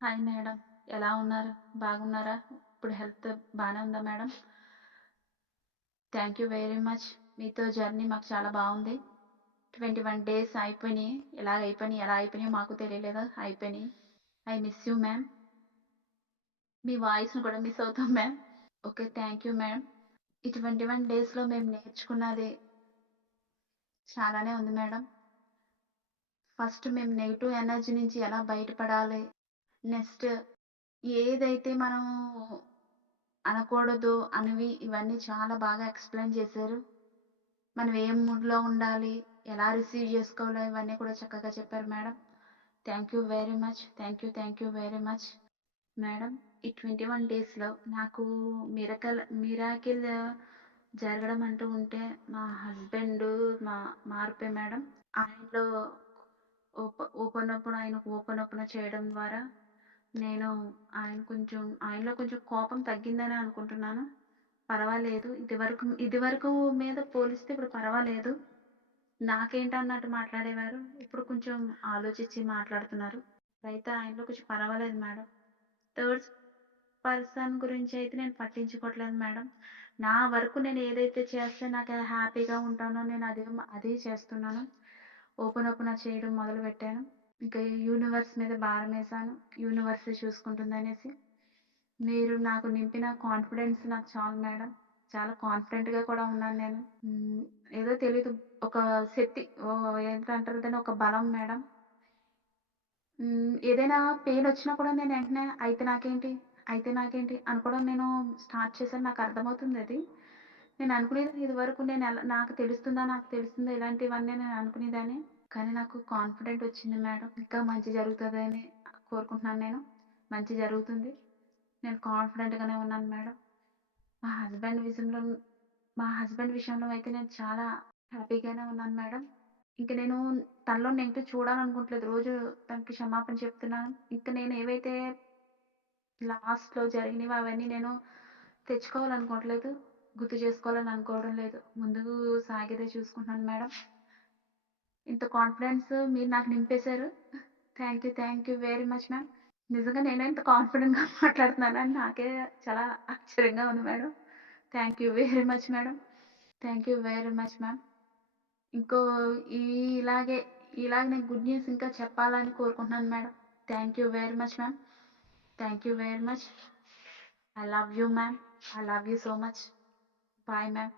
Hi madam. ఎలా ఉన్నారు? బాగున్నారా? ఇప్పుడు హెల్త్ బానే ఉందా madam? Thank you very much. మీతో జర్నీ మాకు చాలా బావుంది. 21 డేస్ అయిపోయినియి. ఎలాగయిపోయినియి, ఎలా అయిపోయినియో మాకు తెలియలేదు. అయిపోయినియి. I miss you ma'am. మీ వాయిస్‌ని కూడా మిస్ అవుతాం ma'am. Okay. Thank you madam. ఈ 21 డేస్‌లో మేము నేర్చుకున్నది చాలానే ఉంది మేడం. ఫస్ట్ మేము నెగెటివ్ ఎనర్జీ నుంచి ఎలా బయటపడాలి, నెక్స్ట్ ఏదైతే మనం అనకూడదు అనేవి ఇవన్నీ చాలా బాగా ఎక్స్‌ప్లెయిన్ చేశారు. మనం ఏ మూడ్‌లో ఉండాలి, ఎలా రిసీవ్ జేసుకోవాలో ఇవన్నీ కూడా చక్కగా చెప్పారు madam. Thank you very much. Thank you very much. Madam, ఈ 21 డేస్‌లో నాకు మిరాకిల్ జరగడం అంటూ ఉంటే మా హస్బెండు మా మార్పే మేడం. ఆయనలో ఓపెన్ ఓపెన్ చేయడం ద్వారా నేను ఆయనలో కొంచెం కోపం తగ్గిందనే అనుకుంటున్నాను. పర్వాలేదు. ఇదివరకు మీద పోలిస్తే ఇప్పుడు పర్వాలేదు. నాకేంటన్నట్టు మాట్లాడేవారు. ఇప్పుడు కొంచెం ఆలోచించి మాట్లాడుతున్నారు. ఇప్పుడైతే ఆయనలో కొంచెం పర్వాలేదు మేడం. థర్డ్ పర్సన్ గురించయితే నేను పట్టించుకోవట్లేదు మేడం. నా వరకు నేను ఏదైతే చేస్తే నాకు హ్యాపీగా ఉంటానో నేను అదే చేస్తున్నాను. ఓపెన్ చేయడం మొదలుపెట్టాను. ఇంకా యూనివర్స్ మీద భారమేసాను. యూనివర్సే చూసుకుంటుందనేసి. మీరు నాకు నింపిన కాన్ఫిడెన్స్ నాకు చాలు మేడం. చాలా కాన్ఫిడెంట్‌గా కూడా ఉన్నాను నేను. ఏదో తెలీదు. ఒక శక్తి ఏంటంటారు దాన్ని, ఒక బలం మేడం. ఏదైనా పెయినొచ్చినా కూడా నేను వెంటనే అయితే నాకేంటి అనుకోవడం నేను స్టార్ట్ చేశాను. నాకర్థమవుతుందది. నేను అనుకునేదాన్ని ఇదివరకు నాకు తెలుస్తుందా ఇలాంటివన్నీ నేను అనుకునేదాన్ని. కానీ నాకు కాన్ఫిడెంట్ వచ్చింది మేడం. ఇంకా మంచి జరుగుతదని కోరుకుంటున్నాను నేను. మంచి జరుగుతుంది. నేను కాన్ఫిడెంట్‌గానే ఉన్నాను మేడం. మా హస్బెండ్ విషయంలో మా హస్బెండ్ విషయంలో అయితే నేను చాలా హ్యాపీగానే ఉన్నాను మేడం. ఇంక నేను తనలో నెగెటివ్ చూడాలనుకోవట్లేదు. రోజు తనకి క్షమాపణ చెప్తున్నాను. ఇంక నేను ఏవైతే లాస్ట్‌లో జరిగినవో అవన్నీ నేను తెచ్చుకోవాలనుకోవట్లేదు. గుర్తు చేసుకోవాలని అనుకోవడం లేదు. ముందుకు సాగేదే చూసుకుంటున్నాను మేడం. ఇంత కాన్ఫిడెన్స్ మీరు నాకు నింపేశారు. Thank you very much ma'am. నిజంగా నేనే ఇంత కాన్ఫిడెంట్‌గా మాట్లాడుతున్నానని నాకే చాలా ఆశ్చర్యంగా ఉంది madam. Thank you very much madam. Thank you very much ma'am. ఇంకో ఈ ఇలాగే ఇలాగ నేను గుడ్ న్యూస్ ఇంకా చెప్పాలని కోరుకుంటున్నాను madam. Thank you very much ma'am. Thank you very much. I love you ma'am. I love you so much. Bye ma'am.